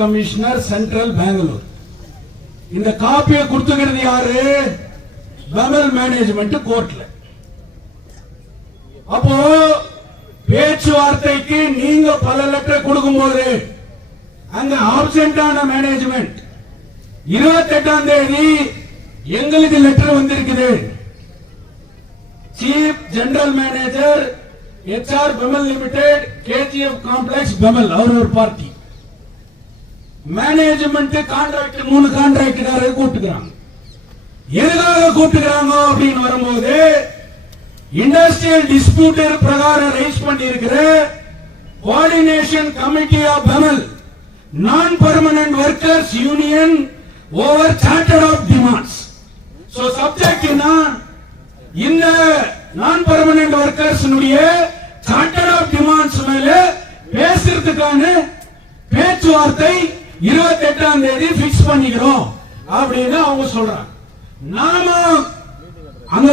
Commissioner central Bangalore. இந்த காப்பியை கொடுத்துக்கிறது யாரு? பெமல் மேனேஜ்மெண்ட் கோர்ட்ல. அப்போ பேச்சுவார்த்தைக்கு நீங்க பல லெட்டர் கொடுக்கும் போது அங்க ஆப்சென்ட் ஆன மேனேஜ்மெண்ட் 28ஆம் தேதி எங்களுக்கு லெட்டர் வந்திருக்குது. Chief general manager HR BEML limited KGF complex BEML அவர் ஒரு பார்ட்டி, மேனேஜ்மெண்ட் கான்ட்ராக்ட் 3 கான்ட்ராக்டரை கூட்டுக்கிறாங்க. எதுக்காக கூட்டுக்கிறாங்க அப்படின்னு வரும்போது இண்டஸ்ட்ரியல் டிஸ்பியூட் பிரகாரம் ரைஸ் பண்ணி இருக்கிற coordination committee of BEML non permanent workers union over charter of demands. So subject என்ன? இந்த non permanent workers charter of demands மேல பேசுறதுக்கான பேச்சுவார்த்தை 28ஆம் தேதி பிக்ஸ் பண்ணிக்கிறோம் அப்படின்னு அவங்க சொல்றாங்க. நாம அங்க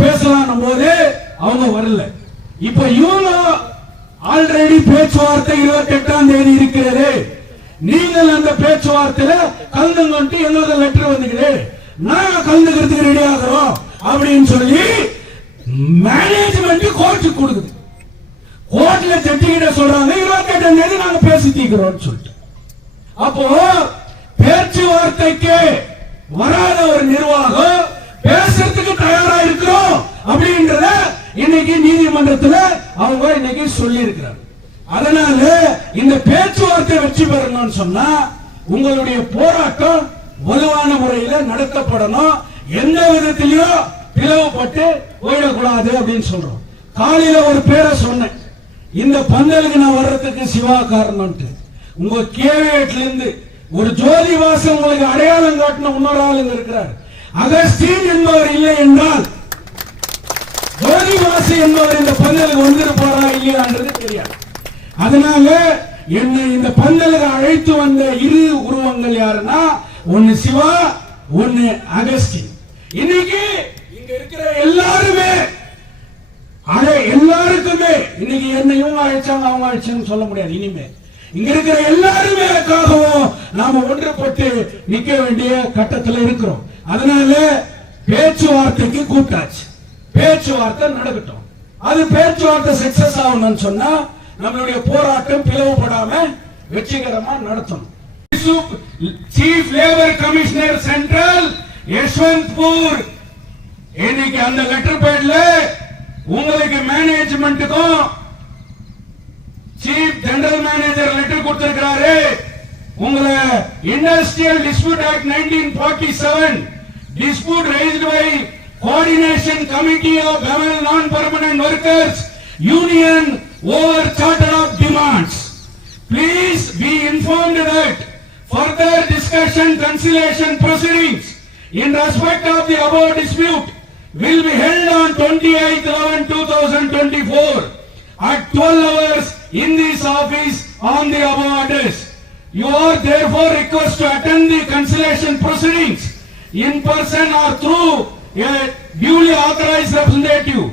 பேசலாம் போது அவங்க வரல. இப்ப இவங்க ஆல்ரெடி பேச்சுவார்த்தை 28ஆம் தேதி இருக்கிறது, நீங்கள் அந்த பேச்சுவார்த்தையில கலந்துங்கன்ட்டு எங்களுக்கு லெட்டர் வந்துக்குது, நாங்க கலந்துக்கிறதுக்கு ரெடி ஆகிறோம் அப்படின்னு சொல்லி மேனேஜ்மெண்ட் கோர்ட்டுக்கு கொடுக்குது. கோர்ட்ல ஜட்ஜி கிட்ட சொல்றாங்க 28ஆம் தேதி நாங்க பேசி தீக்கிறோம் சொல்லிட்டு. அப்போ பேச்சுவார்த்தைக்கு வராத ஒரு நிர்வாகம் பேசுறதுக்கு தயாரா இருக்கிறோம் அப்படின்றத இன்னைக்கு நீதிமன்றத்தில் அவங்க இன்னைக்கு சொல்லி இருக்கிறாங்க. அதனால இந்த பேச்சுவார்த்தை வெற்றி பெறணும்னு சொன்னா உங்களுடைய போராட்டம் வலுவான முறையில் நடத்தப்படணும். எந்த விதத்திலையும் பிளவுபட்டு போயிடக்கூடாது அப்படின்னு சொல்றோம். காலையில ஒரு பேரை சொன்னேன், இந்த பந்தலுக்கு நான் வர்றதுக்கு சிவா காரணம். உங்க கேவேட்ல இருந்து ஒரு ஜோதி வாசம் உங்களுக்கு அடையாளம் காட்டின இன்னொரு ஆளுங்க இருக்கிறார். அகஸ்டீன் என்பவர் இல்லை என்றால் ஜோதிவாசி என்பவர் இந்த பந்தலுக்கு வந்திருப்பாரா இல்லையான்றது தெரியாது. அதனால என்னை இந்த பந்தலுக்கு அழைத்து வந்த இரு உருவங்கள் யாருன்னா, ஒன்னு சிவா, ஒன்னு அகஸ்டீன். இன்னைக்கு இங்க இருக்கிற எல்லாருமே எல்லாருக்குமே இன்னைக்கு என்ன இவங்க அழைச்சாங்க அவங்க அழைச்சாங்க சொல்ல முடியாது. இனிமே இங்க இருக்கிற எல்லாருமே நாம ஒன்றுபட்டு நிக்க வேண்டிய கட்டத்தில் இருக்கிறோம். அதனால பேச்சுவார்த்தைக்கு கூட்டாச்சு, பேச்சுவார்த்தை நடக்கட்டும். அது பேச்சுவார்த்தை சக்சஸ் ஆகணும்னு சொன்னா நம்மளுடைய போராட்டம் பிளவுபடாம வெற்றிகரமா நடத்தணும். Chief labour commissioner central Yesvantpur இன்னைக்கு அந்த லெட்டர் பேட்ல உங்களுக்கு மேனேஜ்மெண்ட்டுக்கும் சீஃப் ஜெனரல் மேனேஜர் லெட்டர் கொடுத்திருக்கிறாரு. உங்களை industrial dispute act 1947 dispute raised by coordination committee of Bemal non-permanent workers union over charter of demands. Please be informed that further discussion conciliation proceedings in respect of the above dispute will be held on 28/11/2024 at 12 hours in this office on the above address. You are therefore requested to attend the conciliation proceedings in person or through a duly authorized representative.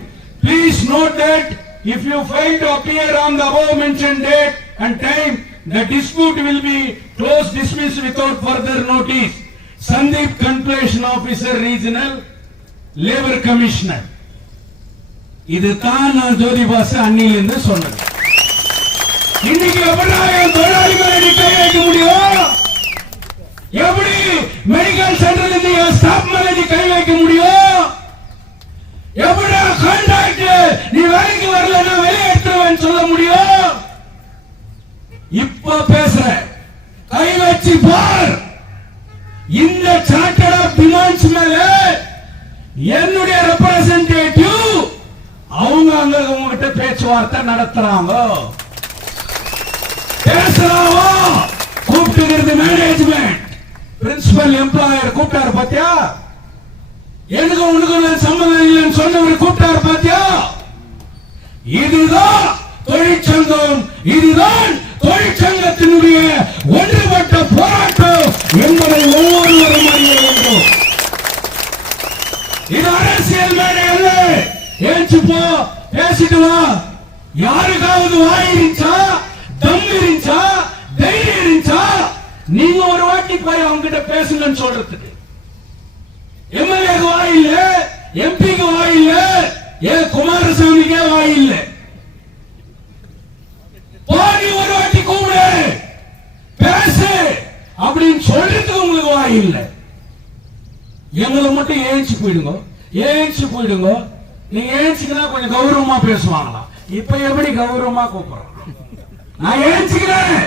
Please note that if you fail to appear on the above mentioned date and time, the dispute will be closed, dismissed without further notice. Sandeep, Completion Officer, Regional Labor Commissioner. இதுதான் நான் ஜோதிபாசு அன்னிலிருந்து சொன்னது. இன்னைக்கு எப்படி தொழிலாளிகளை கை வைக்க முடியும்? எப்படி medical சென்டர்ல இருந்து ஸ்டாஃப் மேல கை வைக்க முடியும்? எப்படி கான்ட்ராக்ட் நீ வேலைக்கு வரலன்னா வெளியேற்றுவேன்னு சொல்ல முடியும்? இப்ப பேசுற கை வச்சு பார். இந்த சார்ட்டர் ஆஃப் டிமாண்ட்ஸ் மேல என்னுடைய ரெப்ரசன்டேட்டிவ் அவங்க அங்க உங்ககிட்ட பேச்சுவார்த்தை நடத்துறாங்க, பேசுறாங்க. கூப்பிட்டு மேனேஜ்மெண்ட் பிரின்சிபல் எம்ப்ளாயர் கூப்பிட்டாரு பாத்தியா? எனக்கு உனக்கு சம்பந்தம் இல்லைன்னு சொன்னவர் கூப்பிட்டாரு பாத்தியா? இதுதான் தொழிற்சங்கம், இதுதான் தொழிற்சங்கத்தினுடைய ஒன்றுபட்ட போராட்டம் என்பதை ஒவ்வொருவரும் அறிய வேண்டும். இது அரசியல் மேடை அல்ல. ஏச்சு போ, பேசிட்டு வா. யாருக்காவது வாயிருச்சா, தம் இருந்துச்சா, தைரியம் இருந்துச்சா நீங்க ஒரு வாட்டி போய் அவங்க கிட்ட பேசுங்கன்னு சொல்றதுக்கு எம்எல்ஏ வாயில்ல, எம்பிக்கு வாயில்ல, குமாரசாமிக்கே வாயில்ல. போய் ஒரு வாட்டி கூப்பிடு பேசு அப்படின்னு சொல்றதுக்கு உங்களுக்கு வாயில்ல. எங்களை மட்டும் ஏஞ்சி போயிடுங்க, ஏஞ்சி போயிடுங்க. நீங்க ஏஞ்சிக்கினா கொஞ்சம் கௌரவமா பேசுவாங்களாம். இப்ப எப்படி கௌரவமா கூப்பிடுறோம்? நான் ஏஞ்சிக்கிறேன்,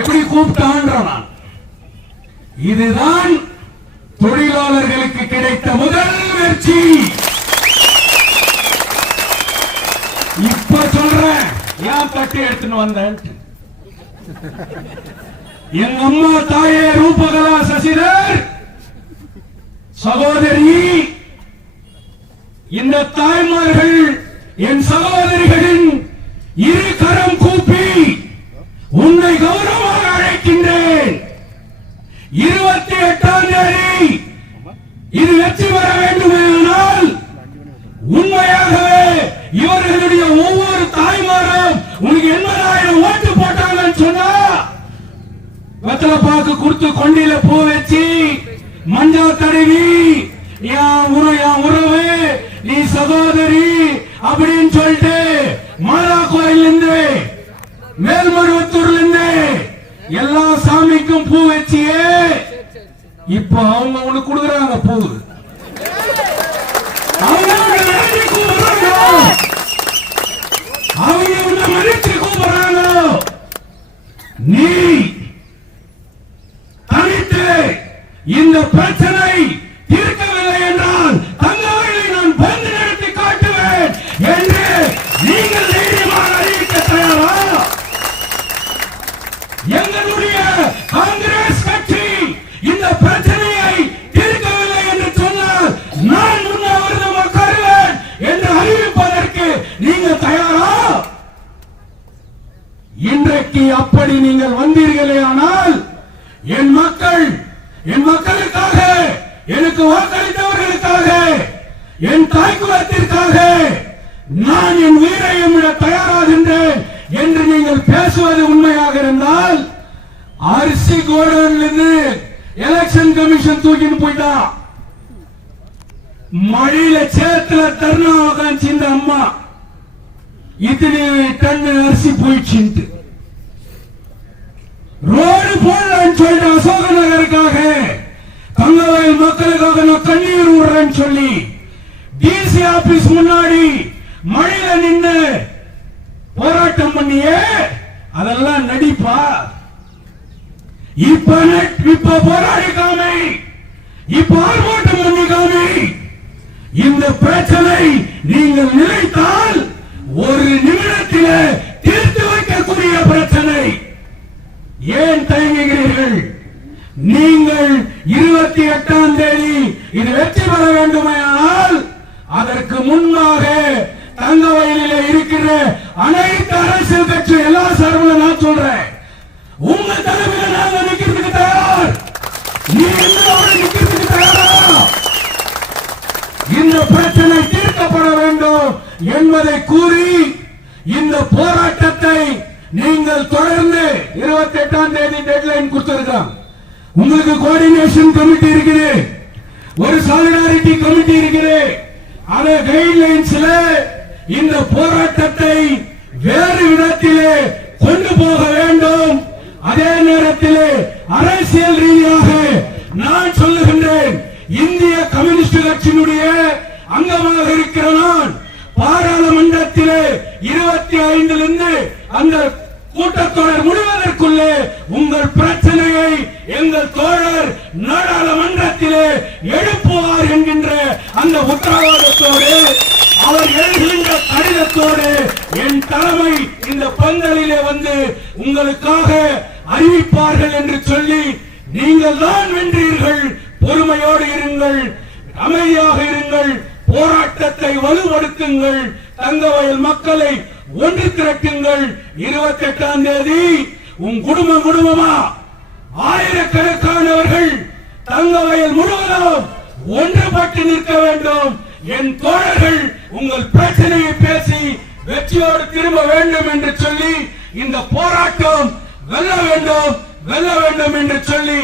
எப்படி கூப்பிட்டான்ற நான். இதுதான் தொழிலாளர்களுக்கு கிடைத்த முதல் வெற்றி. இப்ப சொல்றேன், ஏன் தட்டி எடுத்துன்னு வந்தேன். எங்க அம்மா தாயே ரூபகலா சசிதர் சகோதரி, இந்த தாய்மார்கள் என் சகோதரிகளின் இரு கரம் கூப்பி உன்னை கௌரவமாக அழைக்கின்றேன். 28ஆம் தேதி இது வெற்றி பெற வேண்டுமானால் உண்மையாகவே இவர்களுடைய ஒவ்வொரு தாய்மாரும் உனக்கு 80,000 ஓட்டு போட்டாங்கன்னு சொன்னா வெத்தலை பாக்கு கொடுத்து கொண்டில பூ வச்சு மஞ்சள் தடவி என் உறவு நீ சகோதரி அப்படின்னு சொல்லிட்டு மாதா கோயில் இருந்து மேல்மருவத்தூர்ல இருந்து எல்லா சாமிக்கும் பூ வச்சியே இப்ப அவங்க உனக்கு கொடுக்குறாங்க பூ. அவங்க உன்னை மன்னிச்சு கூப்பிடுறாங்க. நீ தனித்து இந்த பிரச்சனை தீர்க்கவில்லை என்றால் தங்கவயலை நான் பந்து நடத்தி காட்டுவேன் என்று நீங்கள் தைரியமாக அறிவிக்க தயாரா? எங்களுடைய காங்கிரஸ் கட்சி இந்த பிரச்சனையை தீர்க்கவில்லை என்று சொன்னால் நான் உண்ணாவிரதம் உட்காருவேன் என்று அறிவிப்பதற்கு நீங்கள் தயாரா? இன்றைக்கு அப்படி நீங்கள் வந்தீர்களே ஆனால் என் மக்களுக்காக, எனக்கு வாக்களித்தவர்களுக்காக, என் தாய்க்குலத்திற்காக நான் என் உயிரையும் விட தயாராகின்றேன் என்று நீங்கள் பேசுவது உண்மையாக இருந்தால் அரிசி கோடன்லிருந்து எலெக்ஷன் கமிஷன் தூக்கிட்டு போயிட்டா. மழையில சேத்துல தர்ணா உட்காந்து இந்த அம்மா இத்தனை டன் அரிசி போயிடுச்சு. ரோடு போடலான்னு சொல்லிட்டு அசோக நகருக்காக தங்கவயல் மக்களுக்காக நான் கண்ணீர் விடுறேன்னு சொல்லி டிசி ஆபீஸ் முன்னாடி மழையில நின்று போராட்டம் பண்ணியே அதெல்லாம் நடிப்பா. இப்ப போராடிக்காமை, இப்ப ஆர்ப்பாட்டம் பண்ணிக்காமை. இந்த பிரச்சனை நீங்கள் நினைத்தால் ஒரு நிமிடத்தில் தீர்த்து வைக்கக்கூடிய பிரச்சனை. ஏன் தயங்குகிறீர்கள்? நீங்கள் 28ஆம் தேதி இது வெற்றி பெற வேண்டுமானால் அதற்கு முன்பாக தங்கவயலில் இருக்கிற அனைத்து அரசியல் கட்சி எல்லா சார்பிலும் நான் சொல்றேன், உங்க தலைமையில் நாங்கள் நிக்கிறதுக்கு தயார். நீ என்னோட நிக்கிறதுக்கு தயாரா? இந்த பிரச்சனை தீர்க்கப்பட வேண்டும் என்பதை கூறி இந்த போராட்டத்தை நீங்கள் தொடர்ந்து 28ஆம் தேதி டெட்லைன் கொடுத்திருக்காங்க. உங்களுக்கு கோஆர்டினேஷன் கமிட்டி இருக்குது, ஒரு சாலிடாரிட்டி கமிட்டி இருக்குது. அந்த கைட்லைன்ஸ்ல இந்த போராட்டத்தை வேறு விதத்திலே கொண்டு போக வேண்டும். அதே நேரத்தில் அரசியல் ரீதியாக நான் சொல்லுகின்றேன், இந்திய கம்யூனிஸ்ட் கட்சியினுடைய அங்கமாக இருக்கிற நான் பாராளுமன்றத்திலே 25 அந்த கூட்டத்தொடர் முடிவதற்குள்ளே உங்கள் பிரச்சனையை எங்கள் தோழர் நாடாளுமன்றத்திலே எழுப்புவார் என்கின்ற அந்த உத்தரவாதத்தோடு, அவர் எழுதுகின்ற கடிதத்தோடு என் தலைமை இந்த பந்தலிலே வந்து உங்களுக்காக அறிவிப்பார்கள் என்று சொல்லி, நீங்கள் தான் வென்றீர்கள், பொறுமையோடு இருங்கள், அமைதியாக இருங்கள், போராட்டத்தை வலுப்படுத்துங்கள், தங்கவயல் மக்களை ஒன்று திரட்டுங்கள். 28ஆம் தேதி உன் குடும்பமா ஆயிரக்கணக்கானவர்கள் தங்கவயல் முழுவதும் ஒன்றுபட்டு நிற்க வேண்டும். என் தோழர்கள் உங்கள் பிரச்சனையை பேசி வெற்றியோடு திரும்ப வேண்டும் என்று சொல்லி இந்த போராட்டம் வெல்ல வேண்டும். வெல்ல வேண்டும் என்று சொல்லி